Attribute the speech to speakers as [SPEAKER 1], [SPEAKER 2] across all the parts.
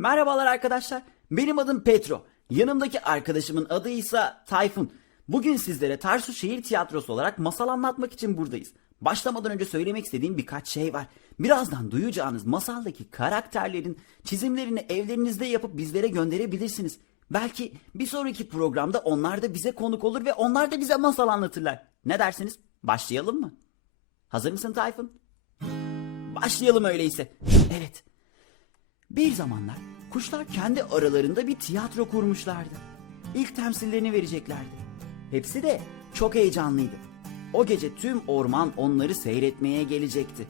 [SPEAKER 1] Merhabalar arkadaşlar. Benim adım Petro. Yanımdaki arkadaşımın adı ise Tayfun. Bugün sizlere Tarsus Şehir Tiyatrosu olarak masal anlatmak için buradayız. Başlamadan önce söylemek istediğim birkaç şey var. Birazdan duyacağınız masaldaki karakterlerin çizimlerini evlerinizde yapıp bizlere gönderebilirsiniz. Belki bir sonraki programda onlar da bize konuk olur ve onlar da bize masal anlatırlar. Ne dersiniz? Başlayalım mı? Hazır mısın Tayfun? Başlayalım öyleyse. Evet. Bir zamanlar kuşlar kendi aralarında bir tiyatro kurmuşlardı. İlk temsillerini vereceklerdi. Hepsi de çok heyecanlıydı. O gece tüm orman onları seyretmeye gelecekti.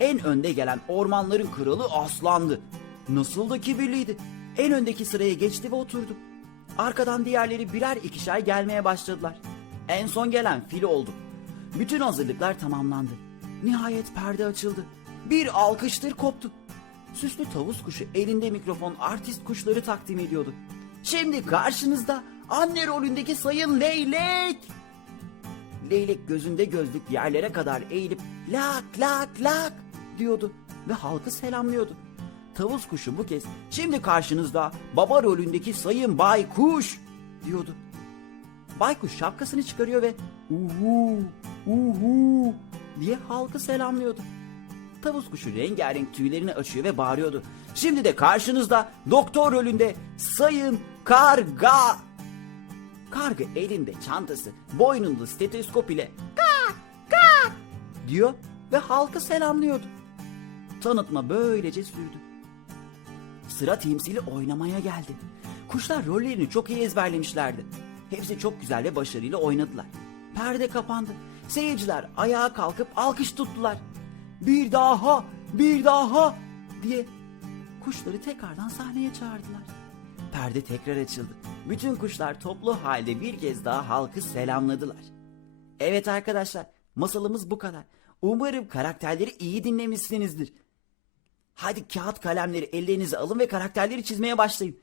[SPEAKER 1] En önde gelen ormanların kralı aslandı. Nasıl da kibirliydi. En öndeki sıraya geçti ve oturdu. Arkadan diğerleri birer ikişer gelmeye başladılar. En son gelen fil oldu. Bütün hazırlıklar tamamlandı. Nihayet perde açıldı. Bir alkıştır koptu. Süslü tavus kuşu elinde mikrofon artist kuşları takdim ediyordu. Şimdi karşınızda anne rolündeki sayın Leylek. Leylek gözünde gözlük yerlere kadar eğilip lak lak lak diyordu ve halkı selamlıyordu. Tavus kuşu bu kez şimdi karşınızda baba rolündeki sayın Baykuş diyordu. Baykuş şapkasını çıkarıyor ve uhu uhu diye halkı selamlıyordu. Tavus kuşu rengarenk tüylerini açıyor ve bağırıyordu. Şimdi de karşınızda doktor rolünde Sayın Karga. Karga elinde çantası, boynunda stetoskop ile kak kak diyor ve halkı selamlıyordu. Tanıtma böylece sürdü. Sıra temsili oynamaya geldi. Kuşlar rollerini çok iyi ezberlemişlerdi. Hepsi çok güzel ve başarıyla oynadılar. Perde kapandı. Seyirciler ayağa kalkıp alkış tuttular. Bir daha, bir daha diye kuşları tekrardan sahneye çağırdılar. Perde tekrar açıldı. Bütün kuşlar toplu halde bir kez daha halkı selamladılar. Evet arkadaşlar, masalımız bu kadar. Umarım karakterleri iyi dinlemişsinizdir. Hadi kağıt kalemleri ellerinize alın ve karakterleri çizmeye başlayın.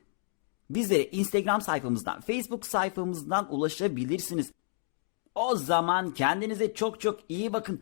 [SPEAKER 1] Bizlere Instagram sayfamızdan, Facebook sayfamızdan ulaşabilirsiniz. O zaman kendinize çok çok iyi bakın.